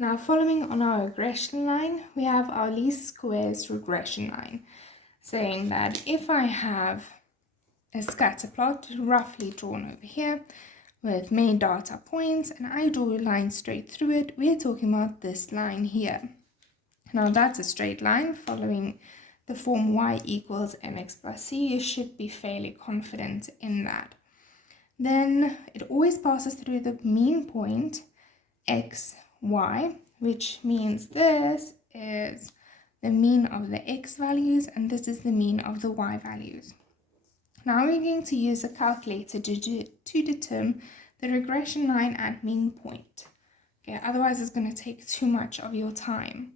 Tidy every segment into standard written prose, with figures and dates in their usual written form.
Now, following on our regression line, we have our least squares regression line, saying that if I have a scatter plot roughly drawn over here with many data points and I draw a line straight through it, we're talking about this line here. Now that's a straight line following the form y equals mx plus c. You should be fairly confident in that. Then it always passes through the mean point x, y, which means this is the mean of the x values and this is the mean of the y values. Now we're going to use a calculator to determine the regression line at mean point. Okay, otherwise it's going to take too much of your time.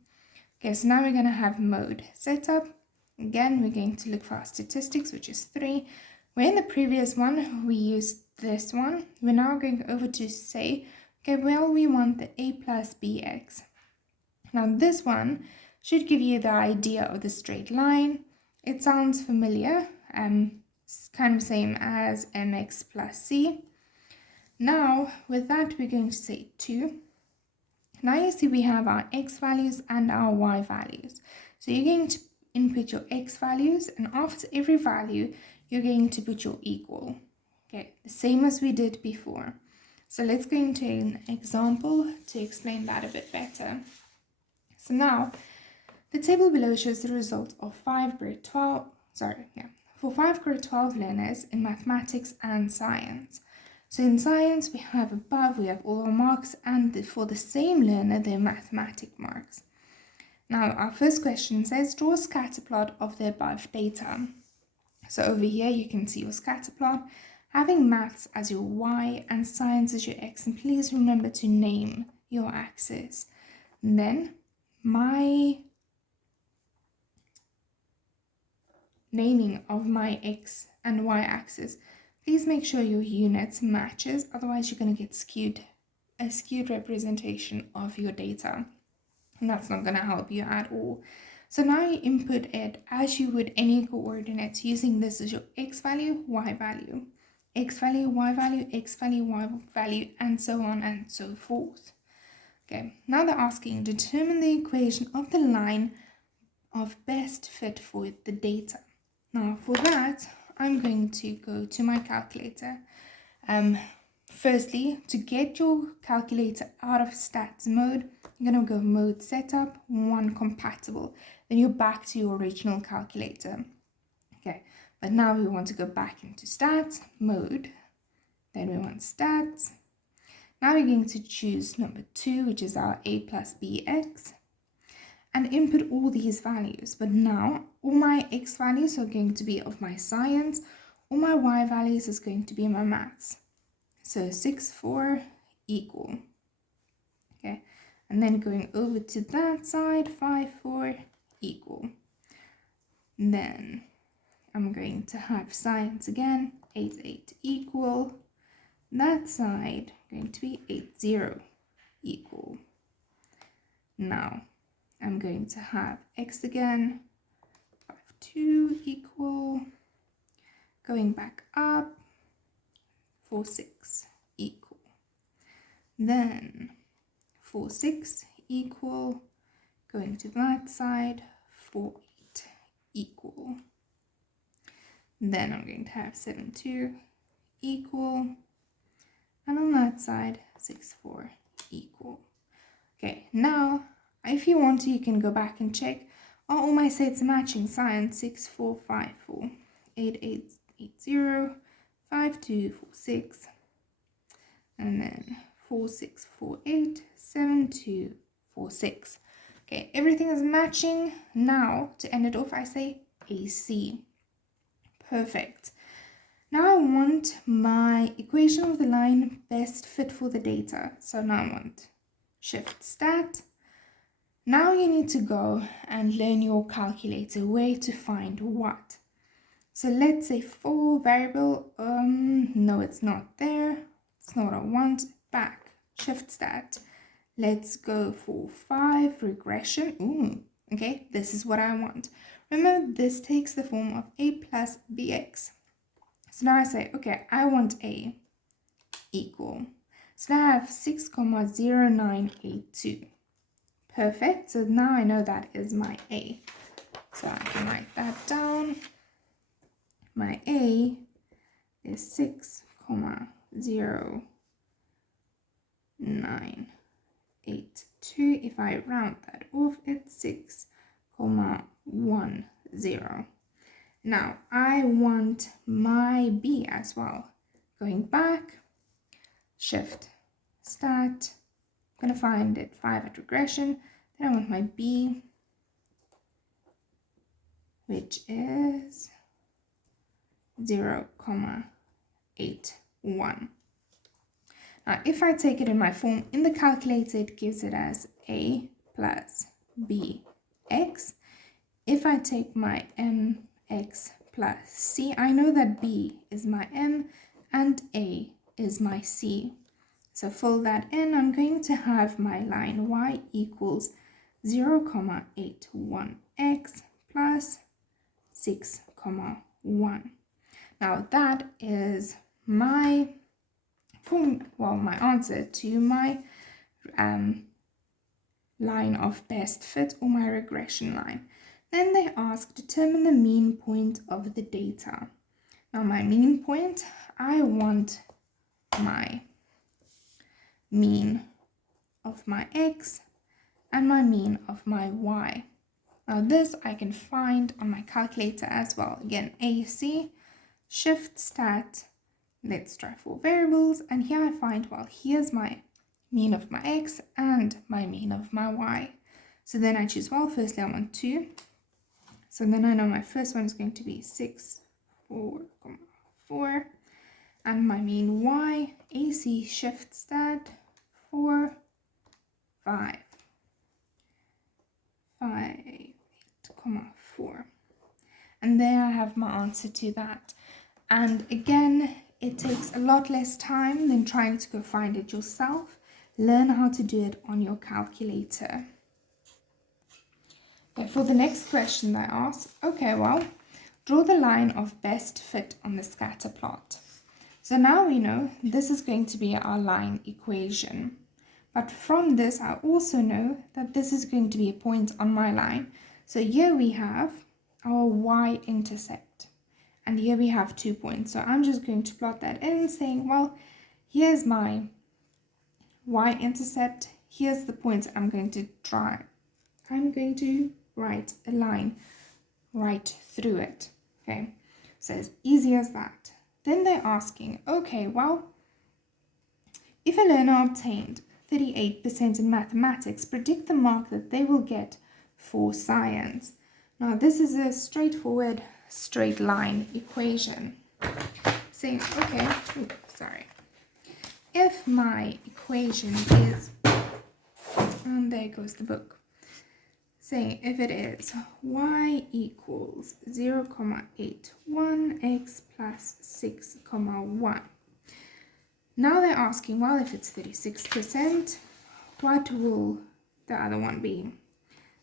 Okay, so now we're going to have mode setup. Again, we're going to look for our statistics, which is 3. Where in the previous one, we used this one. We're now going over to say, okay, well, we want the a plus bx. Now this one should give you the idea of the straight line. It sounds familiar, it's kind of the same as mx plus c. Now, with that, we're going to say 2. Now you see we have our x values and our y values. So you're going to input your x values, and after every value, you're going to put your equal. Okay, the same as we did before. So let's go into an example to explain that a bit better. So now, the table below shows the result of 5 grade 12 learners in mathematics and science. So in science, we have above, we have all our marks, and for the same learner, their mathematic marks. Now, our first question says, draw a scatter plot of the above data. So over here, you can see your scatter plot, having maths as your y and science as your x, and please remember to name your axis. And then, my naming of my x and y axis. Please make sure your units matches, otherwise you're going to get a skewed representation of your data. And that's not going to help you at all. So now you input it as you would any coordinates, using this as your x value, y value, x value, y value, x value, y value, and so on and so forth. Okay, now they're asking, determine the equation of the line of best fit for the data. Now for that, I'm going to go to my calculator. Firstly, to get your calculator out of stats mode, you're going to go mode setup, 1 compatible. Then you're back to your original calculator. Okay, but now we want to go back into stats mode. Then we want stats. Now we're going to choose number 2, which is our a plus bx. And input all these values. But now all my x values are going to be of my science, all my y values is going to be my maths. So 6, 4 equal. Okay, and then going over to that side, 5, 4 equal. And then I'm going to have science again, 8, 8 equal. That side going to be 8, 0 equal. Now I'm going to have x again, 5, 2 equal, going back up, 4, 6 equal, then 4, 6 equal, going to that side, 4, 8 equal, then I'm going to have 7, 2 equal, and on that side, 6, 4 equal. Okay, now if you want to, you can go back and check, are all my sets matching? Science 6, 4, 5, 4, 8, 8, 8, 0, 5, 2, 4, 6, and then 4, 6, 4, 8, 7, 2, 4, 6. Okay, everything is matching. Now, to end it off, I say AC. Perfect. Now I want my equation of the line best fit for the data. So now I want shift stat. Now you need to go and learn your calculator, where to find what. So let's say for variable, no, it's not there. It's not what I want. Back, shift stat. Let's go for 5 regression. Ooh, okay, this is what I want. Remember, this takes the form of a plus bx. So now I say, okay, I want a equal. So now I have 6,0982. Perfect. So now I know that is my A. So I can write that down. My A is 6,0982. If I round that off, it's 6,10. Now I want my B as well. Going back, shift, stat. I'm going to find it 5 at regression. Then I want my B, which is 0,81. Now, if I take it in my form in the calculator, it gives it as A plus BX. If I take my MX plus C, I know that B is my M and A is my C. So fill that in. I'm going to have my line Y equals 0,81x plus 6,1. Now that is my my answer to my line of best fit, or my regression line. Then they ask, determine the mean point of the data. Now my mean point, I want my mean of my X and my mean of my Y. Now this I can find on my calculator as well. Again, AC, shift stat, let's try 4 variables, and here I find, well, here's my mean of my X and my mean of my Y. So then I choose, well, firstly I want 2. So then I know my first one is going to be 6,4,4. And my mean Y, AC, shift stat, 4, 5, 8,4. And there I have my answer to that. And again, it takes a lot less time than trying to go find it yourself. Learn how to do it on your calculator. Okay, for the next question they ask, okay, well, draw the line of best fit on the scatter plot. So now we know this is going to be our line equation. But from this, I also know that this is going to be a point on my line. So here we have our y-intercept. And here we have 2 points. So I'm just going to plot that in, saying, well, here's my y-intercept. Here's the point I'm going to try. I'm going to write a line right through it. Okay, so as easy as that. Then they're asking, okay, well, if a learner obtained 38% in mathematics, predict the mark that they will get for science. Now this is a straightforward straight line equation. Saying, okay, if my equation is, and there goes the book, saying if it is y equals 0,81 x plus 6,1. Now they're asking, well, if it's 36%, what will the other one be?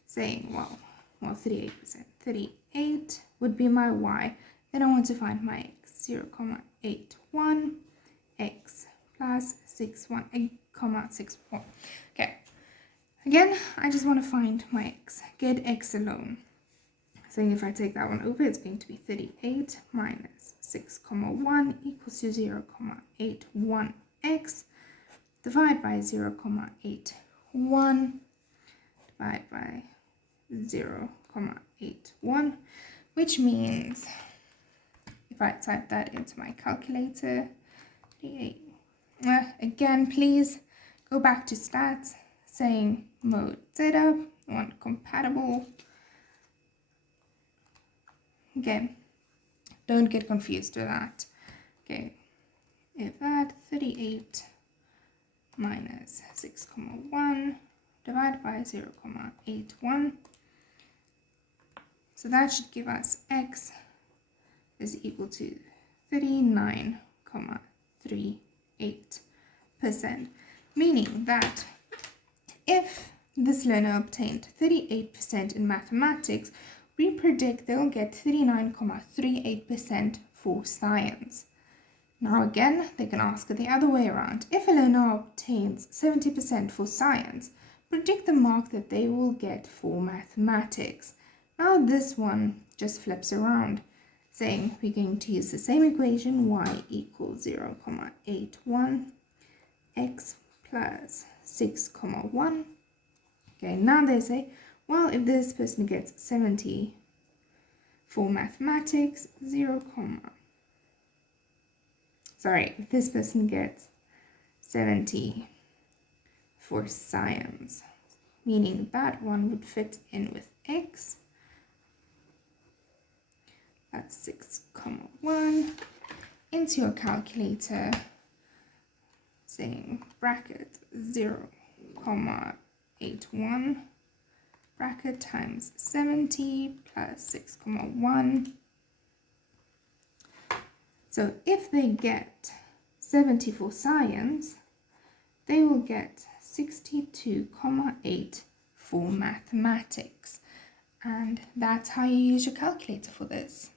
Saying, well, 38%. 38 would be my y. Then I want to find my x. 0,81 x plus 6,1. Okay. Again, I just want to find my x. Get x alone. Saying if I take that one over, it's going to be 38 minus 6,1 equals to 0,81x. Divide by 0,81. Divide by 0,81, which means if I type that into my calculator, 38. Again, please go back to stats, saying mode setup, want compatible. Okay, don't get confused with that. Okay, if that 38 minus 6,1 divided by 0,81, so that should give us x is equal to 39,38%, meaning that if this learner obtained 38% in mathematics, we predict they'll get 39,38% for science. Now again, they can ask it the other way around. If a learner obtains 70% for science, predict the mark that they will get for mathematics. Now this one just flips around, saying we're going to use the same equation, y equals 0,81 x plus 6,1. Okay, now they say, well, if this person gets 70 for mathematics, if this person gets 70 for science, meaning that one would fit in with x. That's 6,1 into your calculator, saying bracket 0,81 bracket times 70 plus 6,1. So if they get 70 for science, they will get 62,8 for mathematics. And that's how you use your calculator for this.